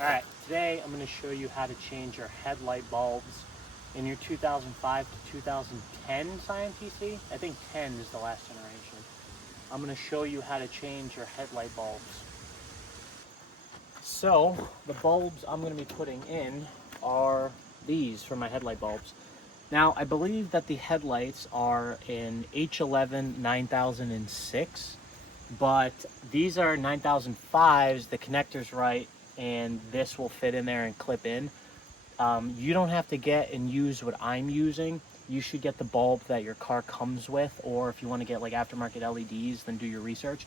Alright, today I'm going to show you how to change your headlight bulbs in your 2005 to 2010 Scion TC. I think 10 is the last generation. I'm going to show you how to change your headlight bulbs. So, the bulbs I'm going to be putting in are these for my headlight bulbs. Now, I believe that the headlights are in H11 9006, but these are 9005s, the connector's right, and this will fit in there and clip in. You don't have to get and use what I'm using. You should get the bulb that your car comes with, or if you want to get like aftermarket LEDs, then do your research.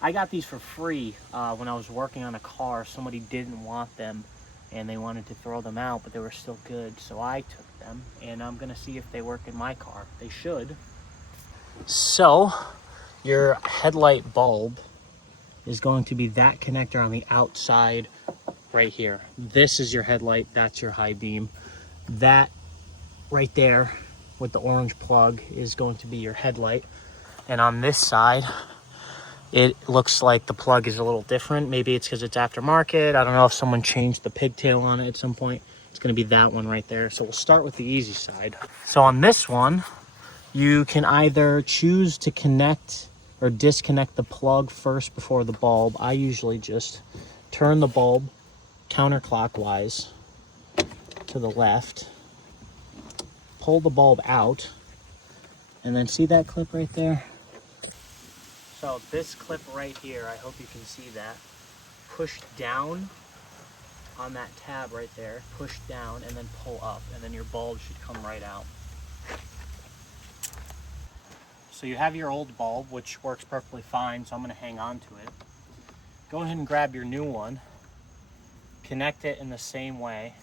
I got these for free when I was working on a car. Somebody didn't want them and they wanted to throw them out, but they were still good, so I took them, and I'm gonna see if they work in my car. They should. So your headlight bulb is going to be that connector on the outside right here. This is your headlight, that's your high beam. That right there with the orange plug is going to be your headlight. And on this side, it looks like the plug is a little different. Maybe it's because it's aftermarket. I don't know if someone changed the pigtail on it at some point. It's going to be that one right there. So we'll start with the easy side. So on this one, you can either choose to connect or disconnect the plug first before the bulb. I usually just turn the bulb counterclockwise to the left, pull the bulb out, and then see that clip right there? So this clip right here, I hope you can see that. Push down on that tab right there, push down and then pull up, and then your bulb should come right out. So you have your old bulb, which works perfectly fine, so I'm gonna hang on to it. Go ahead and grab your new one, connect it in the same way,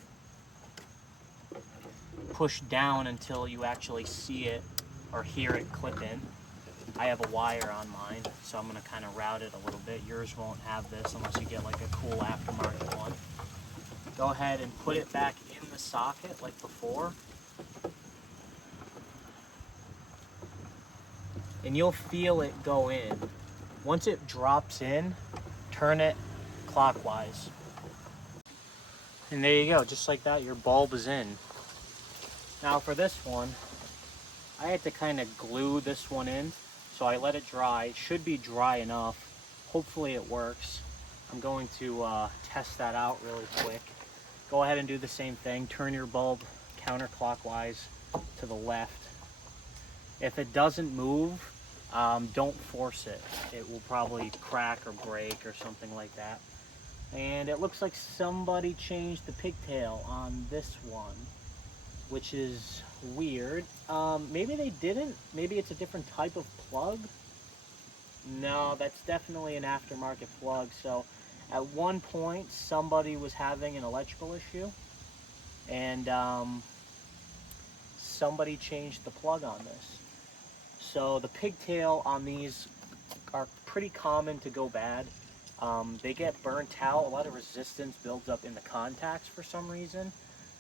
push down until you actually see it or hear it clip in. I have a wire on mine, so I'm gonna kind of route it a little bit. Yours won't have this unless you get like a cool aftermarket one. Go ahead and put it back in the socket like before. And you'll feel it go in. Once it drops in, turn it clockwise. And there you go, just like that, your bulb is in. Now for this one, I had to kind of glue this one in, so I let it dry. It should be dry enough. Hopefully it works. I'm going to test that out really quick. Go ahead and do the same thing. Turn your bulb counterclockwise to the left. If it doesn't move, don't force it. It will probably crack or break or something like that. And it looks like somebody changed the pigtail on this one, which is weird. Maybe they didn't. Maybe it's a different type of plug. No, that's definitely an aftermarket plug. So at one point, somebody was having an electrical issue, and somebody changed the plug on this. So the pigtail on these are pretty common to go bad. They get burnt out. A lot of resistance builds up in the contacts for some reason.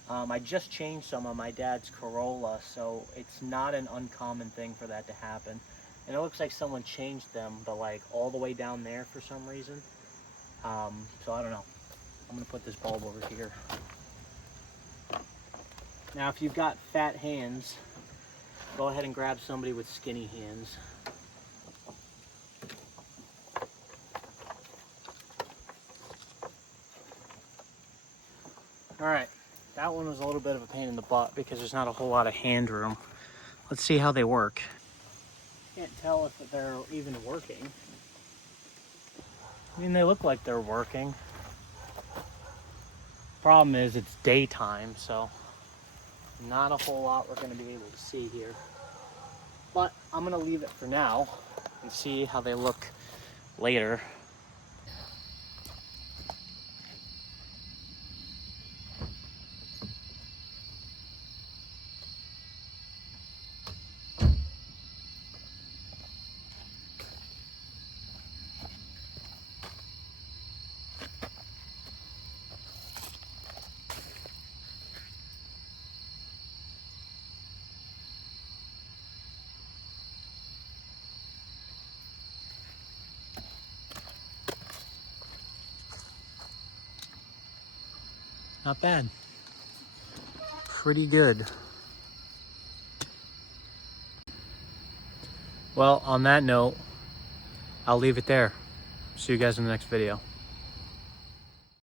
I just changed some on my dad's Corolla, so it's not an uncommon thing for that to happen. And it looks like someone changed them, but like all the way down there for some reason. So I don't know. I'm gonna put this bulb over here. Now, if you've got fat hands, go ahead and grab somebody with skinny hands. All right, that one was a little bit of a pain in the butt because there's not a whole lot of hand room. Let's see how they work. Can't tell if they're even working. I mean, they look like they're working. Problem is it's daytime, so not a whole lot we're gonna be able to see here. But I'm gonna leave it for now and see how they look later. Not bad. Pretty good. Well, on that note, I'll leave it there. See you guys in the next video.